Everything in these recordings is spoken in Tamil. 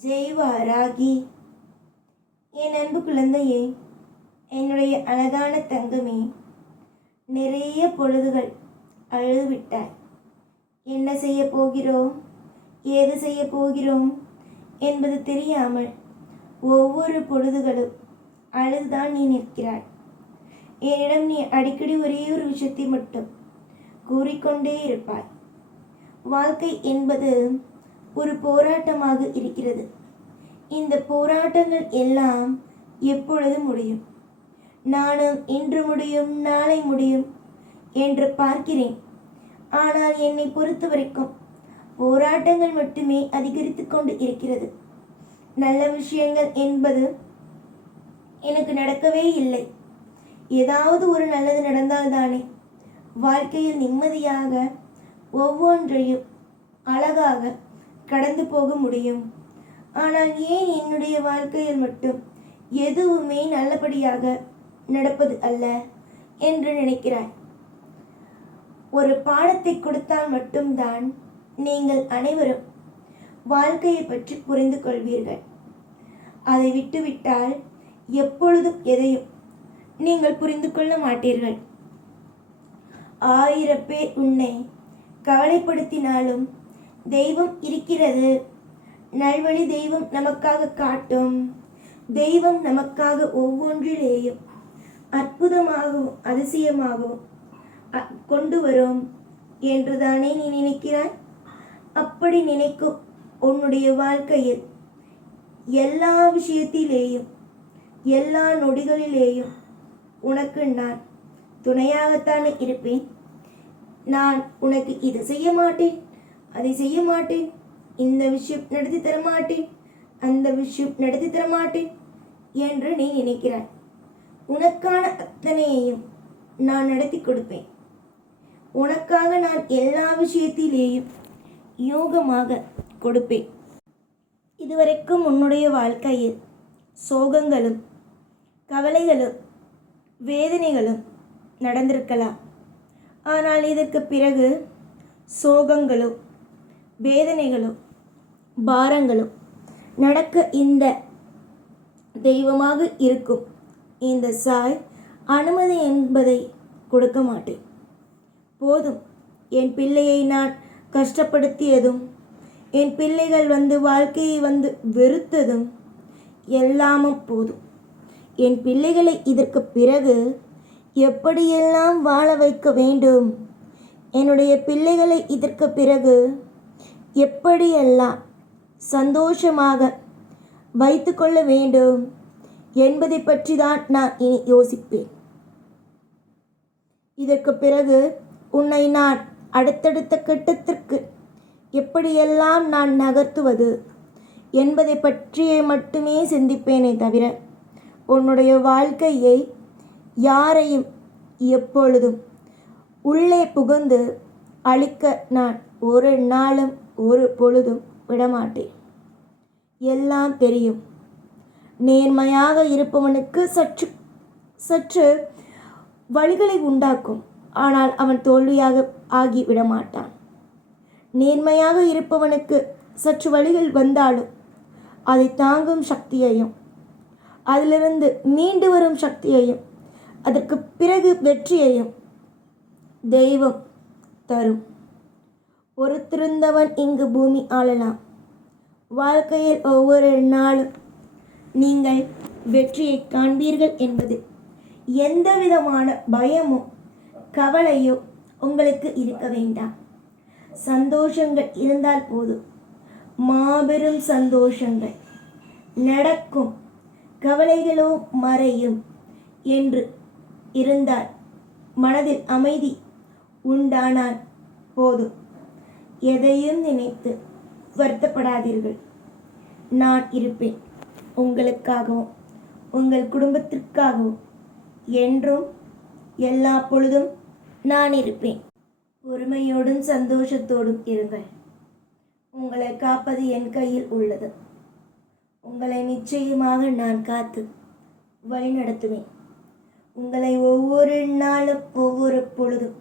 ஜெய்வாராகி. என் அன்பு குழந்தையே, என்னுடைய அழகான தங்கமே, நிறைய பொழுதுகள் அழுதுவிட்டாய். என்ன செய்ய போகிறோம், ஏது செய்ய போகிறோம் என்பது தெரியாமல் ஒவ்வொரு பொழுதுகளும் அழுதுதான் நீ நிற்கிறாய். என்னிடம் நீ அடிக்கடி ஒரே ஒரு விஷயத்தை மட்டும் கூறிக்கொண்டே இருப்பாய். வாழ்க்கை என்பது ஒரு போராட்டமாக இருக்கிறது. இந்த போராட்டங்கள் எல்லாம் எப்பொழுது முடியும்? நானும் இன்று முடியும், நாளை முடியும் என்று பார்க்கிறேன். ஆனால் என்னை பொறுத்த வரைக்கும் போராட்டங்கள் மட்டுமே அதிகரித்து கொண்டு இருக்கிறது. நல்ல விஷயங்கள் என்பது எனக்கு நடக்கவே இல்லை. ஏதாவது ஒரு நல்லது நடந்தால்தானே வாழ்க்கையில் நிம்மதியாக ஒவ்வொன்றையும் அழகாக கடந்து போக முடியும். ஆனால் ஏன் என்னுடைய வாழ்க்கையில் மட்டும் எதுவுமே நல்லபடியாக நடப்பது அல்ல என்று நினைக்கிறாய்? ஒரு பாடத்தை கொடுத்தால் மட்டும்தான் நீங்கள் அனைவரும் வாழ்க்கையை பற்றி புரிந்து கொள்வீர்கள். அதை விட்டுவிட்டால் எப்பொழுதும் எதையும் நீங்கள் புரிந்து கொள்ள மாட்டீர்கள். 1000 பேர் உன்னை கவலைப்படுத்தினாலும் தெய்வம் இருக்கிறது. நல்வழி தெய்வம் நமக்காக காட்டும். தெய்வம் நமக்காக ஒவ்வொன்றிலேயும் அற்புதமாகவும் அதிசயமாகவும் கொண்டு வரும் என்றுதானே நீ நினைக்கிறாய்? அப்படி நினைக்கும் உன்னுடைய வாழ்க்கையில் எல்லா விஷயத்திலேயும் எல்லா நொடிகளிலேயும் உனக்கு நான் துணையாகத்தானே இருப்பேன். நான் உனக்கு இதை செய்ய மாட்டேன், அதை செய்ய மாட்டேன், இந்த விஷயம் நடத்தி தரமாட்டேன், அந்த விஷயம் நடத்தி தரமாட்டேன் என்று நீ நினைக்கிறாய். உனக்கான அத்தனையையும் நான் நடத்தி கொடுப்பேன். உனக்காக நான் எல்லா விஷயத்திலேயும் யோகமாக கொடுப்பேன். இதுவரைக்கும் உன்னுடைய வாழ்க்கையில் சோகங்களும் கவலைகளும் வேதனைகளும் நடந்திருக்கலாம். ஆனால் இதற்கு பிறகு சோகங்களும் வேதனைகளும் பாரங்களும் நடக்க இந்த தெய்வமாக இருக்கும் இந்த சாய் அனுமதி என்பதை கொடுக்க மாட்டேன். போதும், என் பிள்ளையை நான் கஷ்டப்படுத்தியதும், என் பிள்ளைகள் வாழ்க்கையை வெறுத்ததும் எல்லாமும் போதும். என் பிள்ளைகளை இதற்கு பிறகு எப்படியெல்லாம் வாழ வைக்க வேண்டும், என்னுடைய பிள்ளைகளை இதற்கு பிறகு எப்படியெல்லாம் சந்தோஷமாக வைத்து கொள்ள வேண்டும் என்பதை பற்றி தான் நான் இனி யோசிப்பேன். இதற்கு பிறகு உன்னை நான் அடுத்தடுத்த கட்டத்திற்கு எப்படியெல்லாம் நான் நகர்த்துவது என்பதை பற்றியே மட்டுமே சிந்திப்பேனே தவிர உன்னுடைய வாழ்க்கையை யாரையும் எப்பொழுதும் உள்ளே புகுந்து அழிக்க நான் ஒரு நாளும் ஒரு பொழுதும் விடமாட்டேன். எல்லாம் தெரியும். நேர்மையாக இருப்பவனுக்கு சற்று வழிகளை உண்டாக்கும். ஆனால் அவன் தோல்வியாக ஆகி விடமாட்டான். நேர்மையாக இருப்பவனுக்கு சற்று வழிகள் வந்தாலும் அதை தாங்கும் சக்தியையும் அதிலிருந்து மீண்டு வரும் சக்தியையும் அதற்கு பிறகு வெற்றியையும் தெய்வம் தரும். பொறுத்திருந்தவன் இங்கு பூமி ஆளலாம். வாழ்க்கையில் ஒவ்வொரு நாளும் நீங்கள் வெற்றியை காண்பீர்கள் என்பது எந்த விதமான பயமோ கவலையோ உங்களுக்கு இருக்க வேண்டாம். சந்தோஷங்கள் இருந்தால் போதும். மாபெரும் சந்தோஷங்கள் நடக்கும், கவலைகளோ மறையும் என்று இருந்தால், மனதில் அமைதி உண்டானால் போதும். எதையும் நினைத்து வருத்தப்படாதீர்கள். நான் இருப்பேன். உங்களுக்காகவும் உங்கள் குடும்பத்திற்காகவும் என்றும் எல்லா பொழுதும் நான் இருப்பேன். பொறுமையோடும் சந்தோஷத்தோடும் இருங்கள். உங்களை காப்பது என் கையில் உள்ளது. உங்களை நிச்சயமாக நான் காத்து வழிநடத்துவேன். உங்களை ஒவ்வொரு நாளும் ஒவ்வொரு பொழுதும்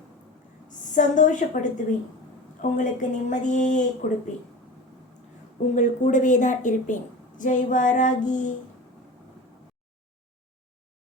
சந்தோஷப்படுத்துவேன். உங்களுக்கு நிம்மதியையே கொடுப்பேன். உங்கள் கூடவே தான் இருப்பேன். ஜெய் வாராகி.